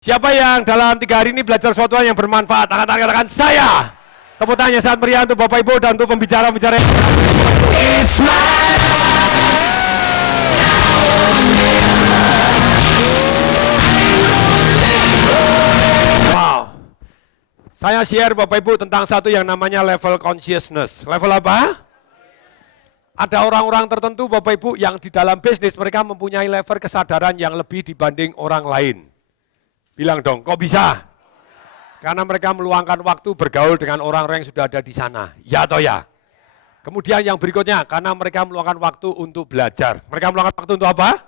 Siapa yang dalam 3 hari ini belajar sesuatu yang bermanfaat? Angkat tangan katakan saya. Tepuk tangannya sangat meriah untuk Bapak Ibu dan untuk pembicara-pembicara. Wow. Saya share Bapak Ibu tentang satu yang namanya level consciousness. Level apa? Ada orang-orang tertentu Bapak Ibu yang di dalam bisnis mereka mempunyai level kesadaran yang lebih dibanding orang lain. Bilang dong, kok bisa? Karena mereka meluangkan waktu bergaul dengan orang-orang yang sudah ada di sana. Ya atau ya? Kemudian yang berikutnya, karena mereka meluangkan waktu untuk belajar. Mereka meluangkan waktu untuk apa?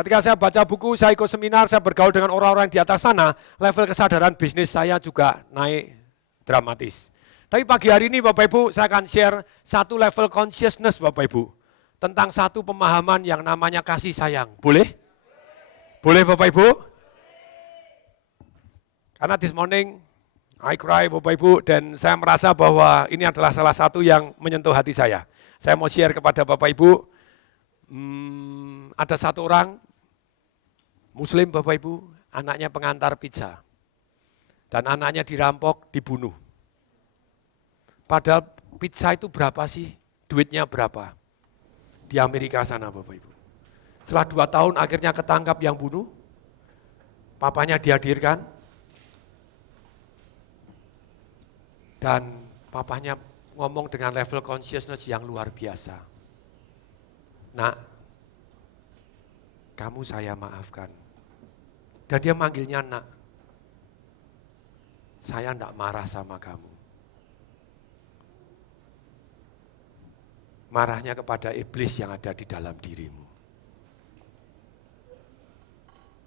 Ketika saya baca buku, saya ikut seminar, saya bergaul dengan orang-orang di atas sana, level kesadaran bisnis saya juga naik dramatis. Tapi pagi hari ini Bapak Ibu, saya akan share satu level consciousness Bapak Ibu. Tentang satu pemahaman yang namanya kasih sayang. Boleh? Boleh Bapak Ibu? Karena this morning, I cry Bapak Ibu, dan saya merasa bahwa ini adalah salah satu yang menyentuh hati saya. Saya mau share kepada Bapak Ibu, ada satu orang, Muslim Bapak Ibu, anaknya pengantar pizza. Dan anaknya dirampok, dibunuh. Padahal pizza itu berapa sih? Duitnya berapa? Di Amerika sana Bapak Ibu. Setelah 2 tahun akhirnya ketangkap yang bunuh, papanya dihadirkan, dan papanya ngomong dengan level consciousness yang luar biasa. Nak, kamu saya maafkan. Dan dia manggilnya nak. Saya enggak marah sama kamu. Marahnya kepada iblis yang ada di dalam dirimu.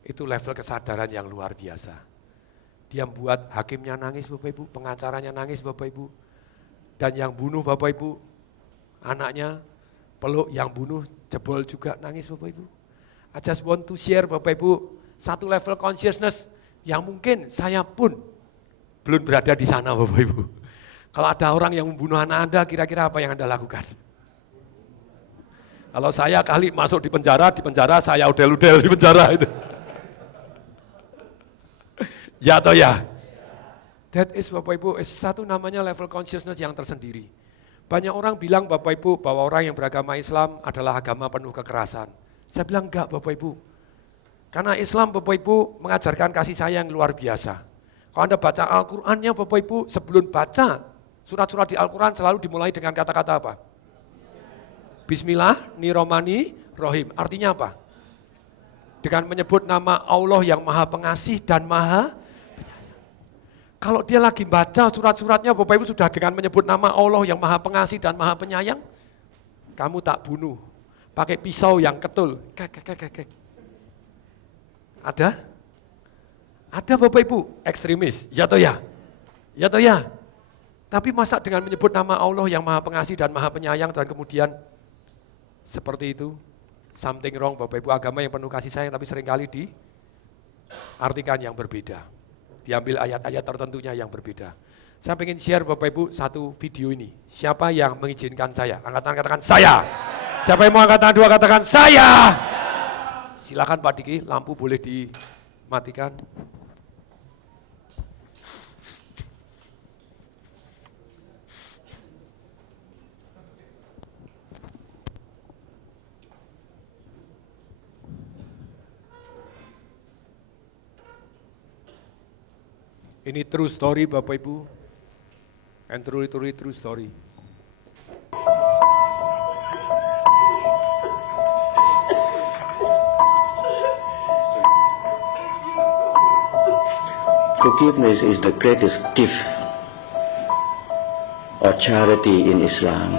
Itu level kesadaran yang luar biasa. Dia membuat hakimnya nangis Bapak Ibu, pengacaranya nangis Bapak Ibu. Dan yang bunuh Bapak Ibu, anaknya peluk yang bunuh, jebol juga nangis Bapak Ibu. I just want to share Bapak Ibu, satu level consciousness yang mungkin saya pun belum berada di sana Bapak Ibu. Kalau ada orang yang membunuh anak Anda, kira-kira apa yang Anda lakukan? Kalau saya kali masuk di penjara saya udel-udel di penjara itu. Ya atau ya? That is Bapak Ibu, satu namanya level consciousness yang tersendiri. Banyak orang bilang Bapak Ibu bahwa orang yang beragama Islam adalah agama penuh kekerasan. Saya bilang enggak Bapak Ibu. Karena Islam Bapak Ibu mengajarkan kasih sayang yang luar biasa. Kalau Anda baca Al-Qur'annya Bapak Ibu, sebelum baca surat-surat di Al-Qur'an selalu dimulai dengan kata-kata apa? Bismillahirrahmanirrahim. Artinya apa? Dengan menyebut nama Allah yang Maha Pengasih dan Maha Penyayang. Kalau dia lagi baca surat-suratnya Bapak Ibu sudah dengan menyebut nama Allah yang Maha Pengasih dan Maha Penyayang, kamu tak bunuh pakai pisau yang ketul. Ada? Ada Bapak Ibu ekstremis, ya toh ya? Ya toh ya? Tapi masa dengan menyebut nama Allah yang Maha Pengasih dan Maha Penyayang dan kemudian seperti itu? Something wrong Bapak Ibu, agama yang penuh kasih sayang tapi seringkali diartikan yang berbeda. Diambil ayat-ayat tertentunya yang berbeda. Saya ingin share Bapak Ibu satu video ini. Siapa yang mengizinkan saya? Angkat tangan katakan saya. Siapa yang mau angkat tangan 2 katakan saya. Silakan Pak Diki, lampu boleh dimatikan. Ini true story Bapak Ibu, and truly true story. Forgiveness is the greatest gift or charity in Islam.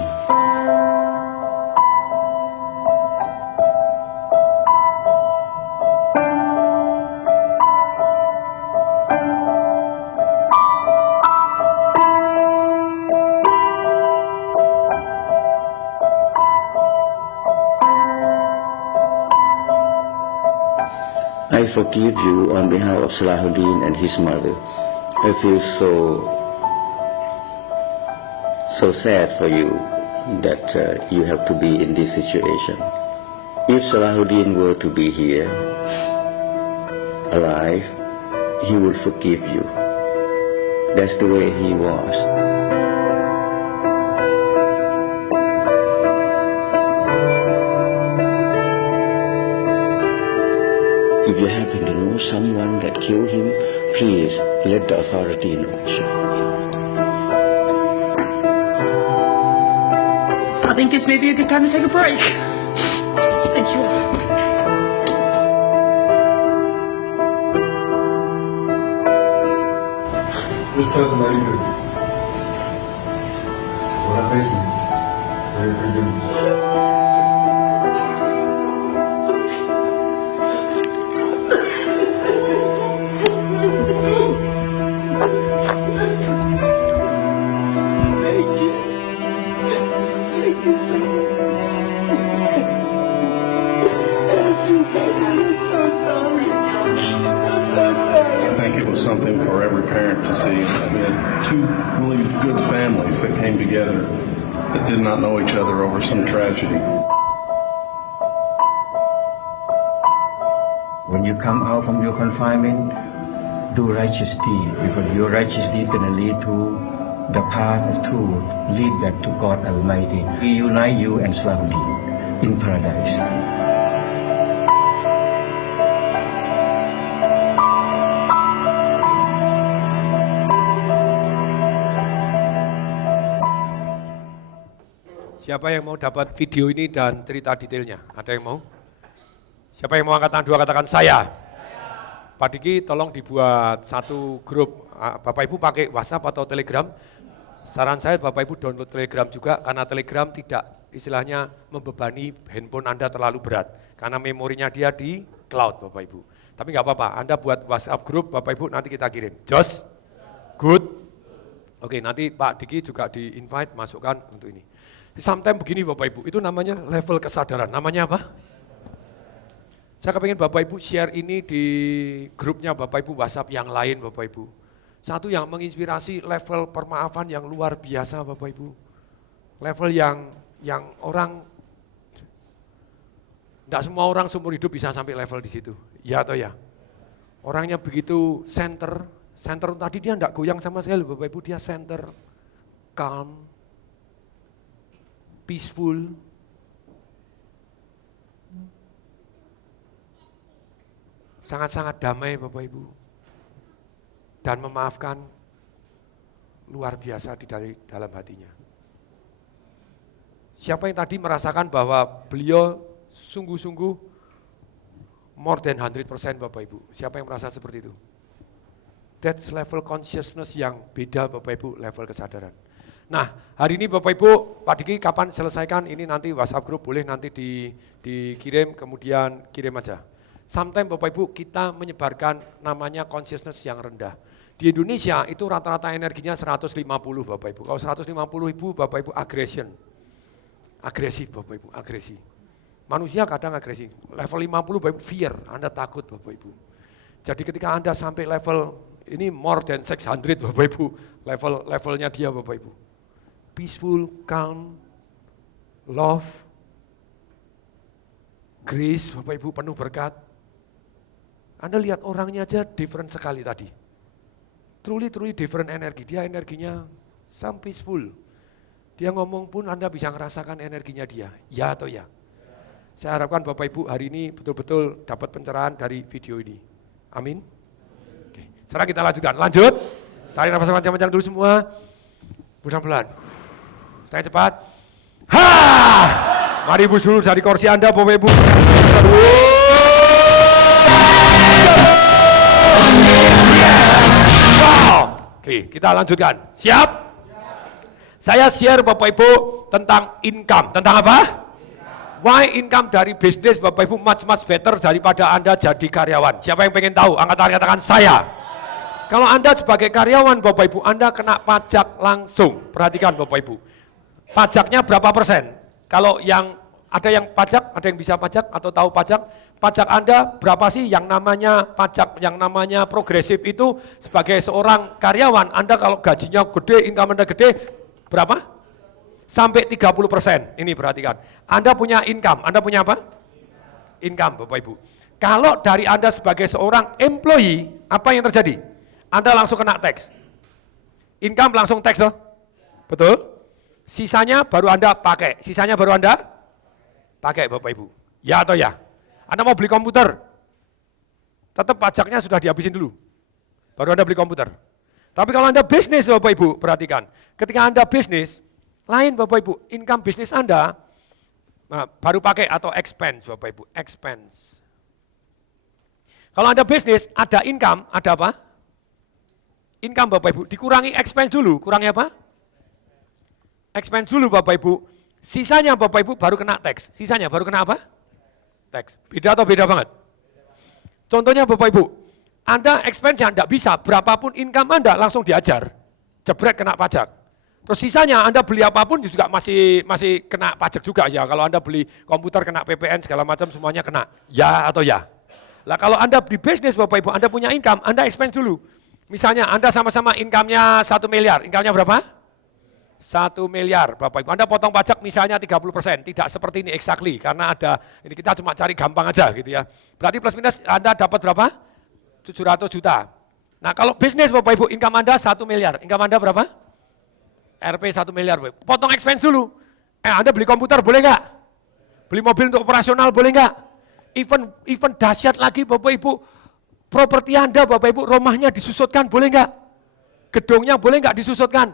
I forgive you on behalf of Salahuddin and his mother. I feel so sad for you that you have to be in this situation. If Salahuddin were to be here, alive, he will forgive you. That's the way he was. If you happen to know someone that killed him, please let the authority know. I think this may be a good time to take a break. Thank you. This doesn't make it. What I think is very forgiveness. I think it was something for every parent to see. We had two really good families that came together that did not know each other over some tragedy. When you come out from your confinement, do righteous deed, because your righteous deed gonna lead to the path of truth, lead back to God Almighty. We unite you and Salahuddin in paradise. Siapa yang mau dapat video ini dan cerita detailnya? Ada yang mau? Siapa yang mau angkat tangan dua katakan saya. Pak Diki tolong dibuat satu grup. Bapak Ibu pakai WhatsApp atau Telegram. Saran saya Bapak Ibu download Telegram juga karena Telegram tidak istilahnya membebani handphone Anda terlalu berat. Karena memorinya dia di cloud Bapak Ibu. Tapi nggak apa-apa, Anda buat WhatsApp grup Bapak Ibu nanti kita kirim. Jos? Good? Oke, nanti Pak Diki juga di-invite masukkan untuk ini. Sometimes begini Bapak Ibu, itu namanya level kesadaran. Namanya apa? Saya kepengen Bapak Ibu share ini di grupnya Bapak Ibu WhatsApp yang lain Bapak Ibu. Satu yang menginspirasi level permaafan yang luar biasa Bapak Ibu. Level yang orang, tidak semua orang seumur hidup bisa sampai level di situ. Ya atau ya? Orangnya begitu center tadi dia tidak goyang sama sekali Bapak Ibu, dia center, calm, peaceful, sangat-sangat damai Bapak Ibu, dan memaafkan luar biasa di dalam hatinya. Siapa yang tadi merasakan bahwa beliau sungguh-sungguh more than 100% Bapak Ibu? Siapa yang merasa seperti itu? That's level consciousness yang beda Bapak Ibu, level kesadaran. Nah, hari ini Bapak Ibu, Pak Diki kapan selesaikan ini nanti WhatsApp group boleh nanti dikirim, kemudian kirim aja. Sometimes Bapak Ibu kita menyebarkan namanya consciousness yang rendah. Di Indonesia itu rata-rata energinya 150 Bapak Ibu. Kalau 150 Ibu Bapak Ibu agresif Bapak Ibu, agresi. Manusia kadang agresi. Level 50 Bapak Ibu fear, Anda takut Bapak Ibu. Jadi ketika Anda sampai level ini more than 600 Bapak Ibu, levelnya dia Bapak Ibu. Peaceful, calm, love, grace, Bapak Ibu penuh berkat. Anda lihat orangnya aja different sekali tadi. Truly different energi, dia energinya some peaceful. Dia ngomong pun Anda bisa merasakan energinya dia, ya atau ya? Saya harapkan Bapak Ibu hari ini betul-betul dapat pencerahan dari video ini. Amin. Oke. Sekarang kita lanjut. Tarik nafas panjang-panjang dulu semua. Pelan-pelan. Saya cepat. Mari Ibu dulu dari kursi Anda, Bapak Ibu. Wow. Oke, kita lanjutkan. Siap? Saya share Bapak Ibu tentang income. Tentang apa? Why income dari bisnis Bapak Ibu much better daripada Anda jadi karyawan. Siapa yang pengen tahu? Angkat tangan katakan saya. Kalau Anda sebagai karyawan Bapak Ibu, Anda kena pajak langsung. Perhatikan Bapak Ibu. Pajaknya berapa persen? Kalau ada yang pajak, ada yang bisa pajak atau tahu pajak? Pajak Anda berapa sih yang namanya pajak, yang namanya progresif itu sebagai seorang karyawan, Anda kalau gajinya gede, income Anda gede, berapa? Sampai 30%. Ini perhatikan. Anda punya income, Anda punya apa? Income Bapak Ibu. Kalau dari Anda sebagai seorang employee, apa yang terjadi? Anda langsung kena tax. Income langsung tax loh. Betul? Sisanya baru Anda pakai. Sisanya baru Anda pakai Bapak Ibu. Ya atau ya? Anda mau beli komputer, tetap pajaknya sudah dihabisin dulu. Baru Anda beli komputer. Tapi kalau Anda bisnis Bapak Ibu, perhatikan. Ketika Anda bisnis, lain Bapak Ibu, income bisnis Anda, baru pakai atau expense Bapak Ibu, expense. Kalau Anda bisnis, ada income, ada apa? Income Bapak Ibu, dikurangi expense dulu, kurangi apa? Expense dulu Bapak Ibu, sisanya Bapak Ibu baru kena tax. Sisanya baru kena apa? Tax. Beda atau beda banget? Contohnya Bapak Ibu, Anda expense yang tidak bisa, berapapun income Anda langsung diajar, jebret kena pajak. Terus sisanya Anda beli apapun juga masih kena pajak juga ya. Kalau Anda beli komputer kena PPN segala macam semuanya kena. Ya atau ya? Lah kalau Anda di bisnis Bapak Ibu, Anda punya income, Anda expense dulu. Misalnya Anda sama-sama income-nya 1 miliar, income-nya berapa? 1 miliar Bapak Ibu. Anda potong pajak misalnya 30%, tidak seperti ini exactly, karena ada, ini kita cuma cari gampang aja gitu ya. Berarti plus minus Anda dapat berapa? 700 juta. Nah kalau bisnis Bapak Ibu, income Anda 1 miliar, income Anda berapa? Rp 1 miliar. Potong expense dulu. Anda beli komputer boleh nggak? Beli mobil untuk operasional boleh nggak? Even dahsyat lagi Bapak Ibu, properti Anda Bapak Ibu, rumahnya disusutkan boleh nggak? Gedungnya boleh nggak disusutkan?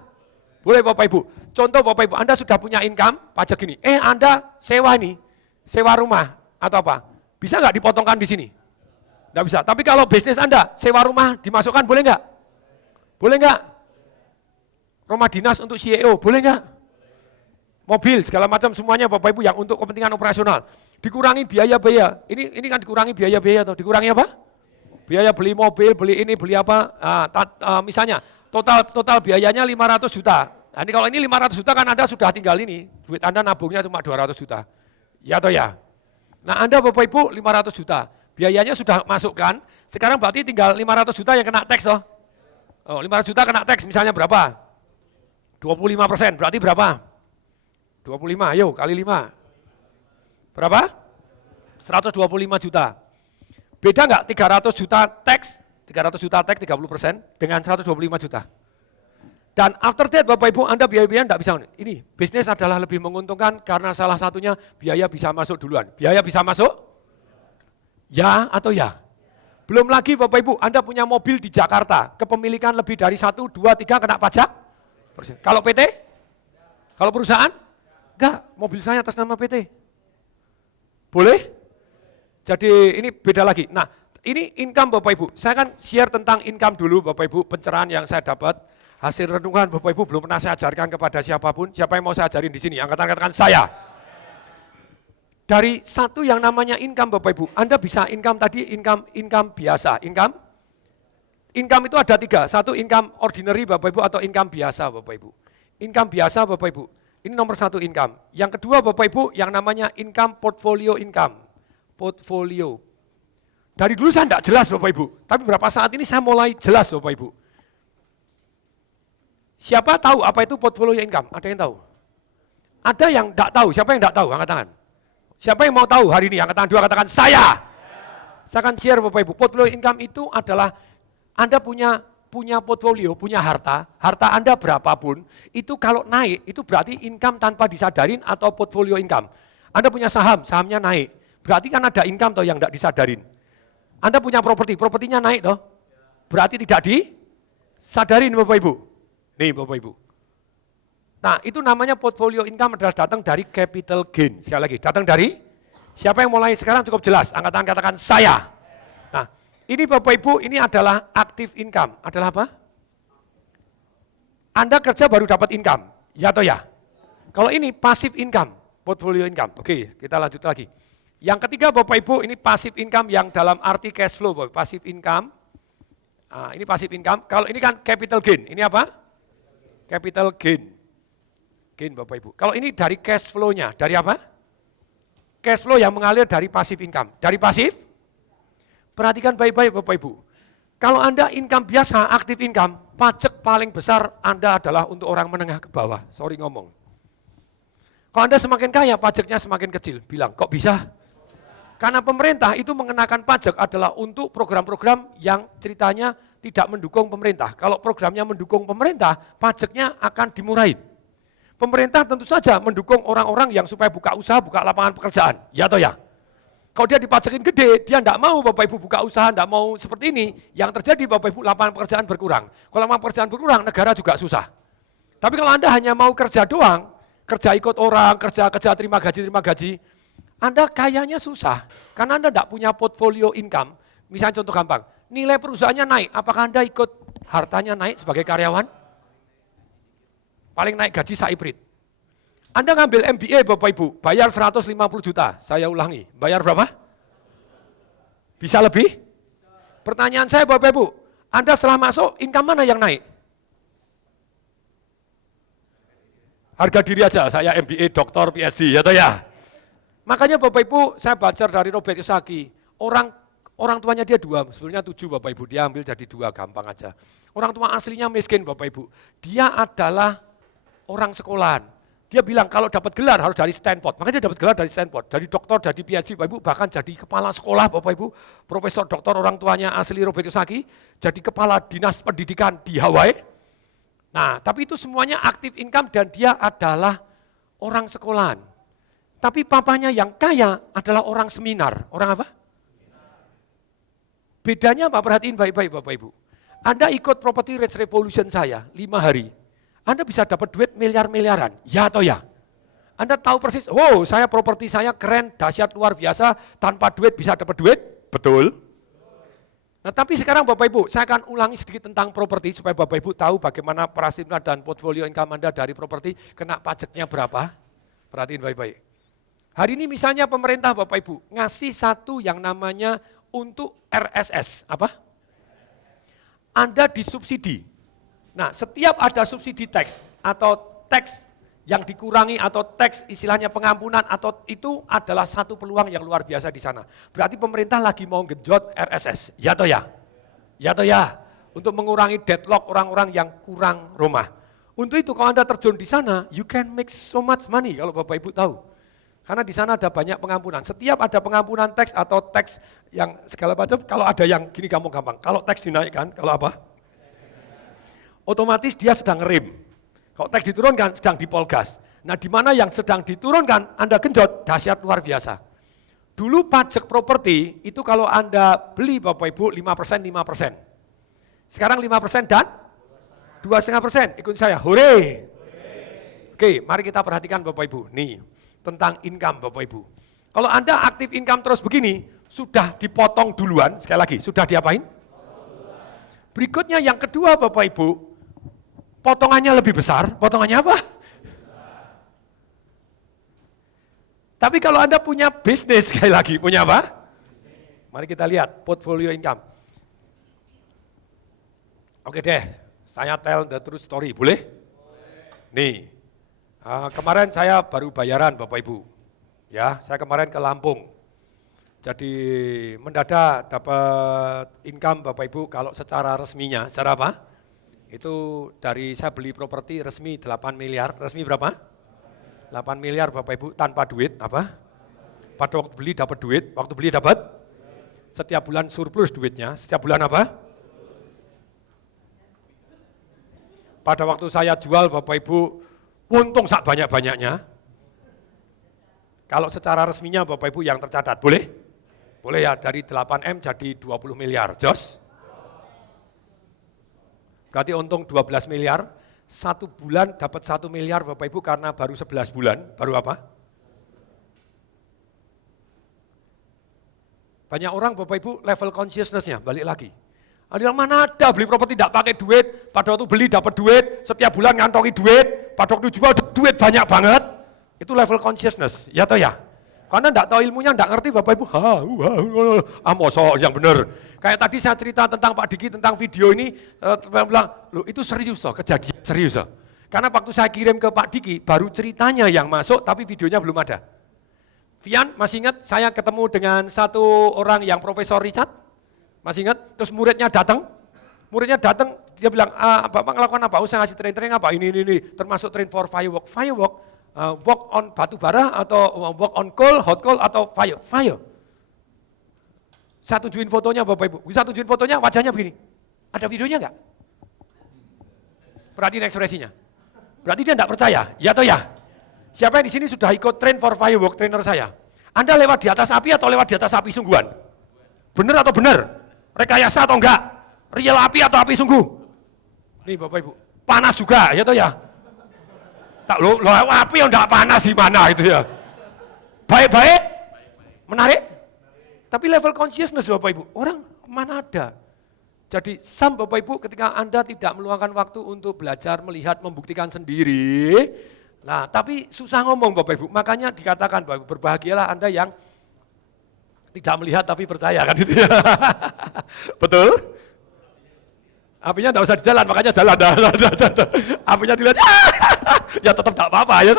Boleh Bapak Ibu. Contoh Bapak Ibu, Anda sudah punya income, pajak ini. Anda sewa ini, sewa rumah atau apa? Bisa nggak dipotongkan di sini? Nggak bisa. Tapi kalau bisnis Anda, sewa rumah dimasukkan boleh nggak? Boleh nggak? Rumah dinas untuk CEO, boleh nggak? Mobil, segala macam semuanya Bapak Ibu yang untuk kepentingan operasional. Dikurangi biaya-biaya. Ini kan dikurangi biaya-biaya atau dikurangi apa? Biaya beli mobil, beli ini, beli apa? Misalnya total biayanya 500 juta. Nah, ini kalau ini 500 juta kan Anda sudah tinggal ini, duit Anda nabungnya cuma 200 juta. Ya atau ya? Nah Anda Bapak Ibu 500 juta, biayanya sudah masukkan, sekarang berarti tinggal 500 juta yang kena tax loh. 500 juta kena tax misalnya berapa? 25%, berarti berapa? 25, ayo kali 5. Berapa? 125 juta. Beda nggak 300 juta tax 30% dengan 125 juta. Dan after that Bapak Ibu Anda biaya-biaya enggak bisa. Ini bisnis adalah lebih menguntungkan karena salah satunya biaya bisa masuk duluan. Biaya bisa masuk? Ya atau ya? Belum lagi Bapak Ibu Anda punya mobil di Jakarta, kepemilikan lebih dari 1, 2, 3 kena pajak? Kalau PT? Kalau perusahaan? Enggak, mobil saya atas nama PT. Boleh? Jadi ini beda lagi. Nah, ini income Bapak Ibu. Saya kan share tentang income dulu Bapak Ibu, pencerahan yang saya dapat. Hasil renungan Bapak Ibu belum pernah saya ajarkan kepada siapapun. Siapa yang mau saya ajarin di sini? Angkat tangan saya. Dari satu yang namanya income Bapak Ibu, Anda bisa income tadi income biasa. Income itu ada 3. Satu income ordinary Bapak Ibu atau income biasa Bapak Ibu. Income biasa Bapak Ibu. Ini nomor 1 income. Yang kedua Bapak Ibu yang namanya income portfolio income. Portfolio. Dari dulu saya tidak jelas Bapak Ibu, tapi beberapa saat ini saya mulai jelas Bapak Ibu. Siapa tahu apa itu portfolio income? Ada yang tahu? Ada yang tidak tahu, siapa yang tidak tahu? Angkat tangan. Siapa yang mau tahu hari ini? Angkat tangan 2, katakan saya. Saya akan share Bapak Ibu, portfolio income itu adalah Anda punya portfolio, punya harta Anda berapapun, itu kalau naik, itu berarti income tanpa disadarin atau portfolio income. Anda punya sahamnya naik, berarti kan ada income toh yang tidak disadarin. Anda punya propertinya naik toh, berarti tidak disadarin Bapak Ibu. Nih Bapak Ibu. Nah itu namanya portfolio income adalah datang dari capital gain. Sekali lagi, datang dari, siapa yang mulai sekarang cukup jelas, angkat tangan katakan saya. Nah ini Bapak Ibu, ini adalah active income, adalah apa? Anda kerja baru dapat income, ya atau ya? Kalau ini passive income, portfolio income. Oke, kita lanjut lagi. Yang ketiga Bapak Ibu, ini passive income yang dalam arti cash flow, Bapak. Passive income. Nah, ini passive income. Kalau ini kan capital gain, ini apa? Capital gain. Gain Bapak Ibu. Kalau ini dari cash flow-nya, dari apa? Cash flow yang mengalir dari passive income. Dari passive? Perhatikan baik-baik Bapak Ibu. Kalau Anda income biasa, active income, pajak paling besar Anda adalah untuk orang menengah ke bawah. Sorry ngomong. Kalau Anda semakin kaya, pajaknya semakin kecil. Bilang, kok bisa? Karena pemerintah itu mengenakan pajak adalah untuk program-program yang ceritanya tidak mendukung pemerintah. Kalau programnya mendukung pemerintah, pajaknya akan dimurahin. Pemerintah tentu saja mendukung orang-orang yang supaya buka usaha, buka lapangan pekerjaan. Ya atau ya? Kalau dia dipajakin gede, dia tidak mau Bapak Ibu buka usaha, tidak mau seperti ini. Yang terjadi Bapak Ibu lapangan pekerjaan berkurang. Kalau lapangan pekerjaan berkurang, negara juga susah. Tapi kalau Anda hanya mau kerja doang, kerja ikut orang, kerja terima gaji, Anda kayaknya susah. Karena Anda tidak punya portfolio income. Misalnya contoh gampang, nilai perusahaannya naik, apakah Anda ikut hartanya naik sebagai karyawan? Paling naik gaji saiprit. Anda ngambil MBA Bapak Ibu, bayar 150 juta, saya ulangi, bayar berapa? Bisa lebih? Pertanyaan saya Bapak Ibu, Anda setelah masuk, income mana yang naik? Harga diri aja, saya MBA, doktor, PhD, ya toh ya? Makanya Bapak Ibu, saya baca dari Robert Kiyosaki, orang tuanya dia 2, sebenarnya 7 Bapak Ibu, dia ambil jadi 2, gampang aja. Orang tua aslinya miskin Bapak Ibu, dia adalah orang sekolahan. Dia bilang kalau dapat gelar harus dari Stanford, makanya dia dapat gelar dari Stanford, dari doktor, dari PhD Bapak Ibu, bahkan jadi kepala sekolah Bapak Ibu, profesor doktor orang tuanya asli Robert Kiyosaki, jadi kepala dinas pendidikan di Hawaii. Nah, tapi itu semuanya aktif income dan dia adalah orang sekolahan. Tapi papanya yang kaya adalah orang seminar. Orang apa? Bedanya apa? Perhatiin baik-baik Bapak Ibu. Anda ikut Property Rich Revolution saya 5 hari. Anda bisa dapat duit miliar-miliaran, ya atau ya? Anda tahu persis, oh saya properti saya keren, dahsyat, luar biasa, tanpa duit bisa dapat duit? Betul. Nah tapi sekarang Bapak Ibu, saya akan ulangi sedikit tentang properti supaya Bapak Ibu tahu bagaimana paradigma dan portfolio income Anda dari properti, kena pajaknya berapa? Perhatiin baik-baik. Hari ini misalnya pemerintah Bapak Ibu, ngasih satu yang namanya untuk RSS, apa? Anda disubsidi. Nah, setiap ada subsidi teks atau teks yang dikurangi atau teks istilahnya pengampunan atau itu adalah satu peluang yang luar biasa di sana. Berarti pemerintah lagi mau genjot RSS, ya toh ya? Ya toh ya? Untuk mengurangi deadlock orang-orang yang kurang rumah. Untuk itu kalau Anda terjun di sana, you can make so much money kalau Bapak Ibu tahu. Karena di sana ada banyak pengampunan. Setiap ada pengampunan teks atau teks yang segala macam, kalau ada yang gini gampang. Kalau teks dinaikkan, kalau apa? Otomatis dia sedang ngerem. Kalau teks diturunkan, sedang dipolgas. Nah di mana yang sedang diturunkan, Anda genjot, dahsyat luar biasa. Dulu pajak properti, itu kalau Anda beli Bapak Ibu 5%, 5%. Sekarang 5% dan 2,5%, ikut saya, hore. Oke, mari kita perhatikan Bapak Ibu. Nih, tentang income Bapak Ibu. Kalau Anda aktif income terus begini, sudah dipotong duluan, sekali lagi, sudah diapain? Berikutnya yang kedua Bapak Ibu, potongannya lebih besar, potongannya apa? Tapi kalau Anda punya bisnis, sekali lagi, punya apa? Mari kita lihat portfolio income. Oke deh, saya tell the true story, boleh? Nih, kemarin saya baru bayaran Bapak Ibu. Ya, saya kemarin ke Lampung. Jadi mendadak dapat income Bapak Ibu kalau secara resminya, secara apa? Itu dari saya beli properti resmi 8 miliar, resmi berapa? 8 miliar Bapak Ibu tanpa duit, apa? Pada waktu beli dapat duit, waktu beli dapat? Setiap bulan surplus duitnya, setiap bulan apa? Pada waktu saya jual Bapak Ibu, untung sak banyak-banyaknya. Kalau secara resminya Bapak Ibu yang tercatat, boleh? Boleh ya, dari 8M jadi 20 miliar, jos? Berarti untung 12 miliar, 1 bulan dapat 1 miliar Bapak Ibu karena baru 11 bulan, baru apa? Banyak orang Bapak Ibu level consciousness-nya, balik lagi. Ada yang mana ada beli properti tidak pakai duit, pada waktu beli dapat duit, setiap bulan ngantongi duit, pada waktu jual duit banyak banget, itu level consciousness, ya toh ya? Karena enggak tahu ilmunya, enggak ngerti Bapak Ibu, mosok yang benar. Kayak tadi saya cerita tentang Pak Diki, tentang video ini, bilang, loh itu serius loh, kejadian serius loh. Karena waktu saya kirim ke Pak Diki, baru ceritanya yang masuk, tapi videonya belum ada. Vian, masih ingat saya ketemu dengan satu orang yang Profesor Richard? Masih ingat? Terus muridnya datang, dia bilang, Bapak ngelakukan apa? Saya ngasih training apa? Ini, termasuk train for firework. Firework, work on batu bara atau work on coal, hot coal atau fire. Saya tunjukin fotonya Bapak Ibu. Bisa tunjukin fotonya, wajahnya begini. Ada videonya enggak? Perhatiin ekspresinya. Berarti dia enggak percaya, ya atau ya? Siapa yang di sini sudah ikut train for firework trainer saya? Anda lewat di atas api atau lewat di atas api sungguhan? Benar atau benar? Rekayasa atau enggak? Real api atau api sungguh? Nih Bapak Ibu, panas juga, ya atau ya? Tak lo api yang enggak panas di mana gitu ya? Baik-baik, menarik. Tapi level consciousness Bapak Ibu, orang mana ada? Jadi Bapak Ibu ketika Anda tidak meluangkan waktu untuk belajar, melihat, membuktikan sendiri, nah tapi susah ngomong Bapak Ibu, makanya dikatakan Bapak Ibu, berbahagialah Anda yang tidak melihat tapi percaya kan itu ya. Betul? Apinya enggak usah di jalan, makanya jalan. Apinya dilihat, ya tetap enggak apa-apa ya.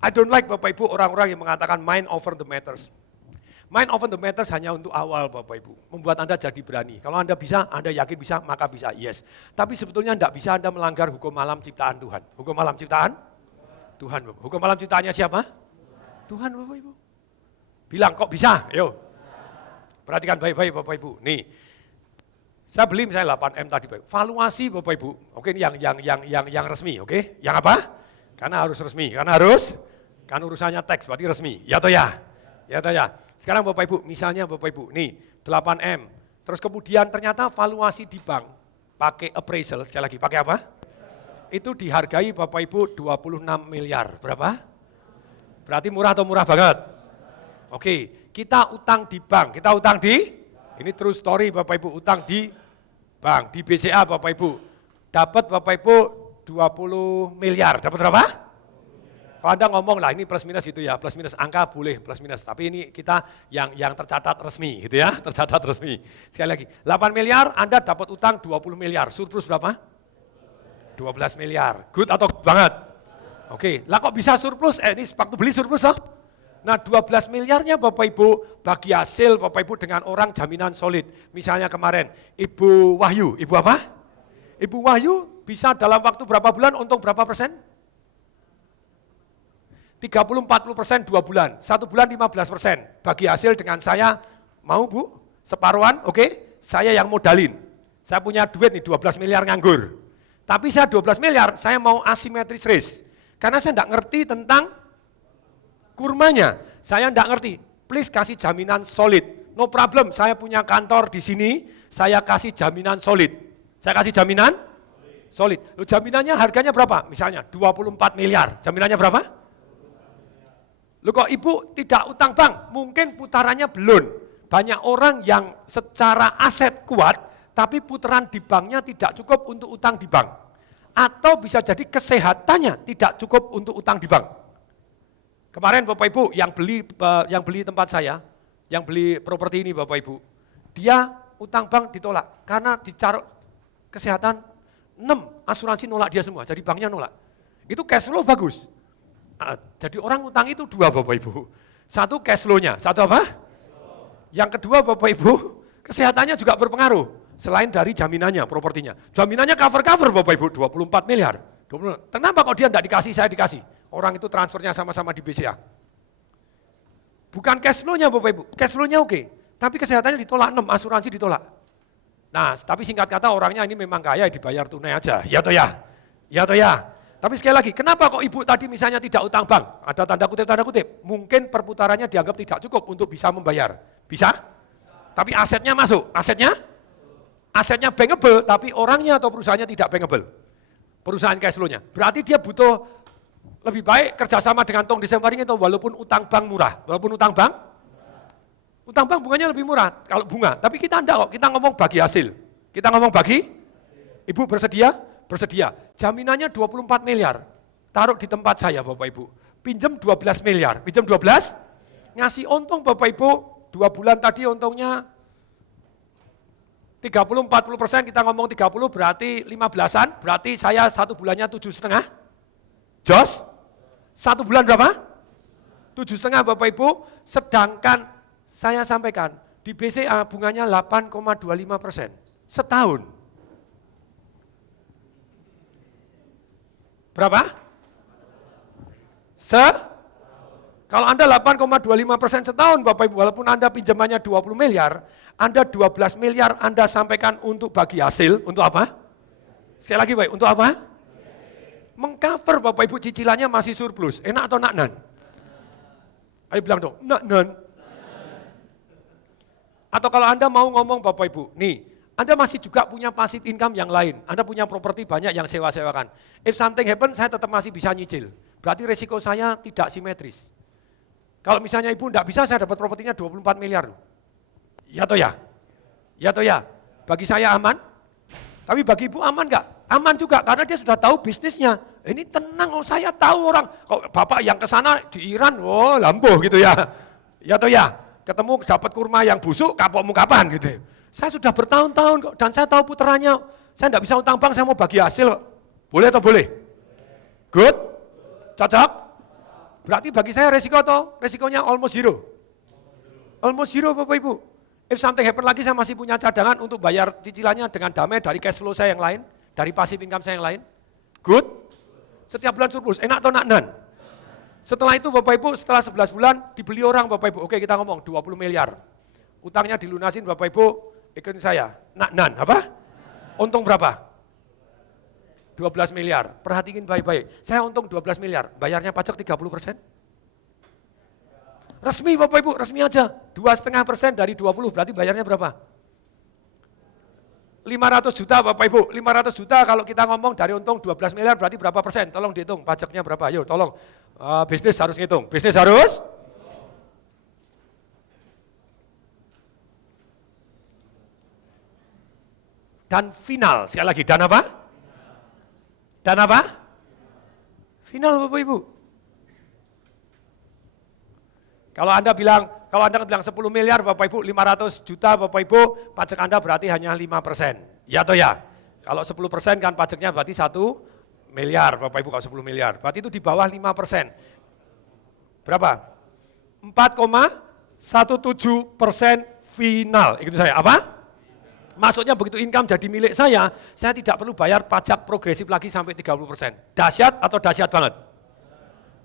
I don't like Bapak Ibu orang-orang yang mengatakan mind over the matters. Mind over the matters hanya untuk awal Bapak Ibu, membuat Anda jadi berani. Kalau Anda bisa, Anda yakin bisa, maka bisa, yes. Tapi sebetulnya enggak bisa Anda melanggar hukum alam ciptaan Tuhan. Hukum alam ciptaan? Tuhan. Hukum alam ciptaannya siapa? Tuhan Bapak Ibu. Bilang kok bisa? Ayo. Perhatikan baik-baik Bapak Ibu. Nih, saya beli misalnya 8M tadi Bapak Ibu. Valuasi Bapak Ibu, oke ini yang resmi, oke? Yang apa? Karena harus resmi, karena harus, kan urusannya teks berarti resmi, ya atau ya? Ya atau ya? Sekarang Bapak Ibu, misalnya Bapak Ibu, nih 8M, terus kemudian ternyata valuasi di bank, pakai appraisal, sekali lagi, pakai apa? Itu dihargai Bapak Ibu 26 miliar, berapa? Berarti murah atau murah banget? Oke, kita utang di bank, ini true story Bapak Ibu, utang di bank, di BCA Bapak Ibu, dapat Bapak Ibu 20 miliar, dapat berapa? Kalau Anda ngomong lah ini plus minus itu ya, plus minus angka boleh plus minus, tapi ini kita yang tercatat resmi gitu ya, tercatat resmi. Sekali lagi, 8 miliar Anda dapat utang 20 miliar, surplus berapa? 12 miliar, good atau good banget? Oke, lah kok bisa surplus? Ini waktu beli surplus loh. Nah 12 miliarnya Bapak Ibu bagi hasil Bapak Ibu dengan orang jaminan solid. Misalnya kemarin Ibu Wahyu, Ibu apa? Ibu Wahyu bisa dalam waktu berapa bulan untung berapa persen? 30-40% 2 bulan, 1 bulan 15%. Bagi hasil dengan saya, mau Bu, separuhan, oke? Saya yang modalin. Saya punya duit nih 12 miliar nganggur. Tapi saya 12 miliar, saya mau asymmetric risk. Karena saya enggak ngerti tentang kurmanya. Saya enggak ngerti, please kasih jaminan solid. No problem, saya punya kantor di sini, saya kasih jaminan solid. Saya kasih jaminan solid. Loh, jaminannya harganya berapa? Misalnya 24 miliar, jaminannya berapa? Loh kok Ibu tidak utang bank? Mungkin putarannya belum. Banyak orang yang secara aset kuat, tapi putaran di banknya tidak cukup untuk utang di bank. Atau bisa jadi kesehatannya tidak cukup untuk utang di bank. Kemarin Bapak Ibu yang beli tempat saya, yang beli properti ini Bapak Ibu, dia utang bank ditolak karena dicaruk kesehatan 6, asuransi nolak dia semua, jadi banknya nolak. Itu cash flow bagus. Nah, jadi orang utang itu 2 Bapak Ibu. Satu cash flow-nya, satu apa? Yang kedua Bapak Ibu, kesehatannya juga berpengaruh. Selain dari jaminannya, propertinya. Jaminannya cover-cover Bapak Ibu, 24 miliar. 20. Kenapa kok dia enggak dikasih, saya dikasih? Orang itu transfernya sama-sama di BCA. Bukan cash flow-nya Bapak Ibu, cash flow-nya oke. Tapi kesehatannya ditolak 6, asuransi ditolak. Nah, tapi singkat kata orangnya ini memang kaya, dibayar tunai aja. Ya atau ya? Ya atau ya? Tapi sekali lagi, kenapa kok Ibu tadi misalnya tidak utang bank? Ada tanda kutip. Mungkin perputarannya dianggap tidak cukup untuk bisa membayar. Bisa? Tapi asetnya masuk. Asetnya bankable, tapi orangnya atau perusahaannya tidak bankable. Perusahaan cash flow-nya. Berarti dia butuh lebih baik kerjasama dengan tong disembaring itu walaupun utang bank murah. Walaupun utang bank bunganya lebih murah kalau bunga. Tapi kita enggak kok, kita ngomong bagi hasil. Kita ngomong bagi, Ibu bersedia? Bersedia. Jaminannya 24 miliar. Taruh di tempat saya Bapak Ibu. Pinjam 12 miliar. Pinjam 12, ngasih untung Bapak Ibu, 2 bulan tadi untungnya 30-40%, kita ngomong 30 berarti 15-an, berarti saya 1 bulannya 7,5. Jos? 1 bulan berapa? 7,5 Bapak Ibu, sedangkan saya sampaikan di BCA bunganya 8,25%. Setahun. Berapa? Kalau Anda 8,25% setahun Bapak Ibu, walaupun Anda pinjamannya 20 miliar, Anda 12 miliar Anda sampaikan untuk bagi hasil, untuk apa? Sekali lagi baik, untuk apa? Mengcover Bapak Ibu cicilannya masih surplus, enak atau naknan? Ayo bilang dong, naknan. Atau kalau Anda mau ngomong Bapak Ibu, nih, Anda masih juga punya passive income yang lain, Anda punya properti banyak yang sewa-sewakan. If something happen, saya tetap masih bisa nyicil, berarti resiko saya tidak simetris. Kalau misalnya ibu enggak bisa, saya dapat propertinya 24 miliar. Ya toh ya? Ya toh ya? Bagi saya aman, tapi bagi ibu aman enggak? Aman juga, karena dia sudah tahu bisnisnya. Ini tenang, oh saya tahu orang, kok bapak yang ke sana di Iran, oh lampuh gitu ya. Ya toh ya? Ketemu dapat kurma yang busuk, kapokmu kapan gitu. Saya sudah bertahun-tahun kok, dan saya tahu puterannya. Saya enggak bisa utang bank, saya mau bagi hasil kok. Boleh atau boleh? Good? Cocok? Berarti bagi saya resiko atau resikonya almost zero? Almost zero Bapak Ibu. If something happen lagi saya masih punya cadangan untuk bayar cicilannya dengan damai dari cash flow saya yang lain, dari passive income saya yang lain. Good? Setiap bulan surplus, enak atau naknan? Setelah itu Bapak Ibu, setelah 11 bulan dibeli orang Bapak Ibu. Oke kita ngomong 20 miliar. Utangnya dilunasin Bapak Ibu, ikutin saya. Naknan, apa? Untung berapa? 12 miliar, perhatiin baik-baik. Saya untung 12 miliar, bayarnya pajak 30%. Resmi Bapak Ibu, resmi aja. 2,5% dari 20, berarti bayarnya berapa? 500 juta Bapak Ibu, 500 juta kalau kita ngomong dari untung 12 miliar berarti berapa persen? Tolong dihitung, pajaknya berapa? Ayo tolong, bisnis harus ngitung. Bisnis harus? Dan final, sekali lagi, dan apa? Dan apa? Final Bapak Ibu. Kalau Anda bilang 10 miliar Bapak Ibu, 500 juta Bapak Ibu, pajak Anda berarti hanya 5%. Ya atau ya? Kalau 10% kan pajaknya berarti 1 miliar Bapak Ibu kalau 10 miliar. Berarti itu di bawah 5%. Berapa? 4,17% final. Itu saya, apa? Maksudnya begitu income jadi milik saya tidak perlu bayar pajak progresif lagi sampai 30%. Dahsyat atau dahsyat banget?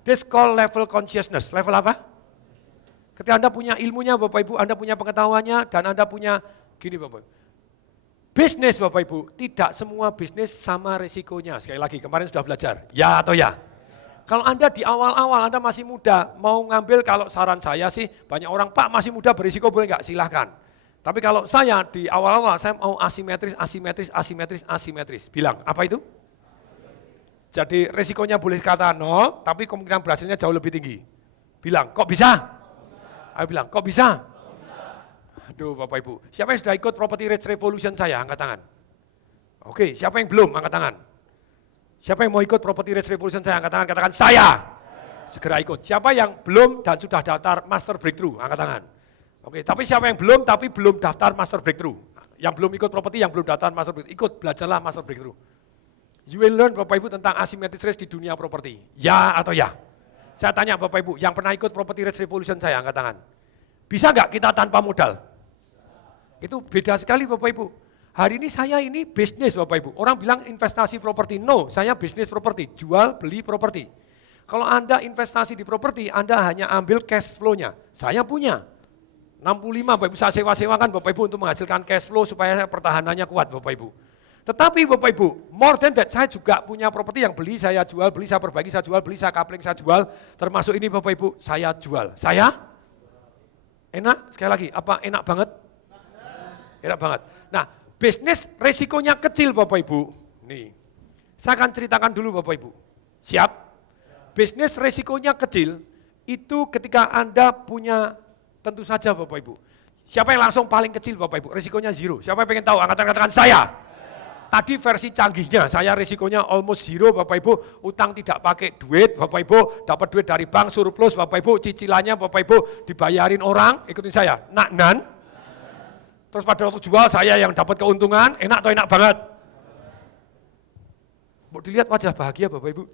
This called level consciousness. Level apa? Ketika Anda punya ilmunya Bapak Ibu, Anda punya pengetahuannya, dan Anda punya, gini Bapak Ibu. Bisnis Bapak Ibu, tidak semua bisnis sama resikonya. Sekali lagi, kemarin sudah belajar. Ya atau ya? Kalau Anda di awal-awal, Anda masih muda, mau ngambil, kalau saran saya sih, banyak orang, Pak masih muda berisiko boleh nggak? Silahkan. Tapi kalau saya di awal-awal saya mau asimetris. Bilang, apa itu? Jadi resikonya boleh kata 0, tapi kemungkinan berhasilnya jauh lebih tinggi. Bilang, kok bisa? Ayo bilang, kok bisa? Aduh Bapak Ibu, siapa yang sudah ikut Property Risk Revolution saya? Angkat tangan. Oke, siapa yang belum? Angkat tangan. Siapa yang mau ikut Property Risk Revolution saya? Angkat tangan, katakan saya. Segera ikut. Siapa yang belum dan sudah daftar Master Breakthrough? Angkat tangan. Oke, tapi siapa yang belum tapi belum daftar Master Breakthrough? Yang belum ikut properti, yang belum daftar Master Breakthrough, ikut belajarlah Master Breakthrough. You will learn Bapak Ibu tentang asymmetric risk di dunia properti. Ya atau ya? Saya tanya Bapak Ibu, yang pernah ikut Property Risk Revolution saya, angkat tangan. Bisa nggak kita tanpa modal? Itu beda sekali Bapak Ibu. Hari ini saya ini bisnis Bapak Ibu. Orang bilang investasi properti, no, saya bisnis properti, jual beli properti. Kalau Anda investasi di properti, Anda hanya ambil cash flow-nya. Saya punya. 65 Bapak Ibu, saya sewa-sewakan Bapak Ibu untuk menghasilkan cash flow supaya pertahanannya kuat Bapak Ibu. Tetapi Bapak Ibu, more than that, saya juga punya properti yang beli, saya jual, beli, saya perbagi, saya jual, beli, saya coupling, saya jual. Termasuk ini Bapak Ibu, saya jual. Saya? Enak? Sekali lagi, apa enak banget? Enak banget. Nah, bisnis resikonya kecil Bapak Ibu. Nih, saya akan ceritakan dulu Bapak Ibu. Siap? Bisnis resikonya kecil, itu ketika Anda punya. Tentu saja Bapak Ibu. Siapa yang langsung paling kecil Bapak Ibu? Risikonya zero. Siapa yang pengen tahu? Angkat-angkat saya. Tadi versi canggihnya, saya risikonya almost zero Bapak Ibu. Utang tidak pakai duit Bapak Ibu. Dapat duit dari bank surplus Bapak Ibu. Cicilannya Bapak Ibu dibayarin orang. Ikutin saya. Naknan. Terus pada waktu jual saya yang dapat keuntungan. Enak atau enak banget? Mau dilihat wajah bahagia Bapak Ibu.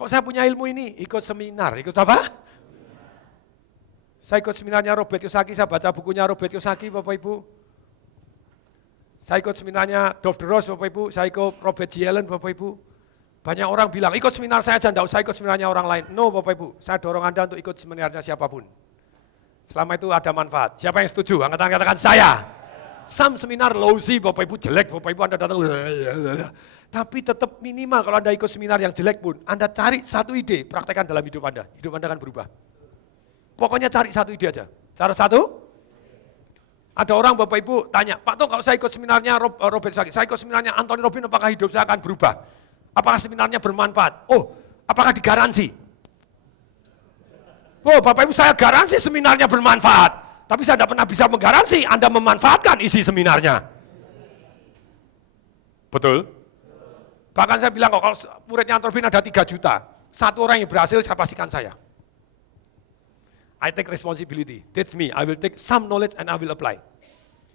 Kok saya punya ilmu ini? Ikut seminar, ikut apa? Saya ikut seminarnya Robert Kiyosaki, saya baca bukunya Robert Kiyosaki Bapak Ibu. Saya ikut seminarnya Dov DeRose, Bapak Ibu, saya ikut Robert G. Allen, Bapak Ibu. Banyak orang bilang, ikut seminar saya aja, enggak usah ikut seminarnya orang lain. No, Bapak Ibu, saya dorong Anda untuk ikut seminarnya siapapun. Selama itu ada manfaat. Siapa yang setuju? Angkat tangan, katakan saya. Some seminar lousy, Bapak Ibu, jelek, Bapak Ibu Anda datang. Tapi tetap minimal kalau Anda ikut seminar yang jelek pun, Anda cari satu ide, praktekkan dalam hidup Anda akan berubah. Pokoknya cari satu ide aja. Cara satu, ada orang Bapak Ibu tanya, Pak Tung kalau saya ikut seminarnya Robert Saki, saya ikut seminarnya Anthony Robbins, apakah hidup saya akan berubah? Apakah seminarnya bermanfaat? Oh, apakah digaransi? Oh, Bapak Ibu saya garansi seminarnya bermanfaat, tapi saya tidak pernah bisa menggaransi Anda memanfaatkan isi seminarnya. Betul? Bahkan saya bilang kok kalau muridnya Anthony Robbins ada 3 juta, satu orang yang berhasil saya pastikan saya. I take responsibility. That's me. I will take some knowledge and I will apply.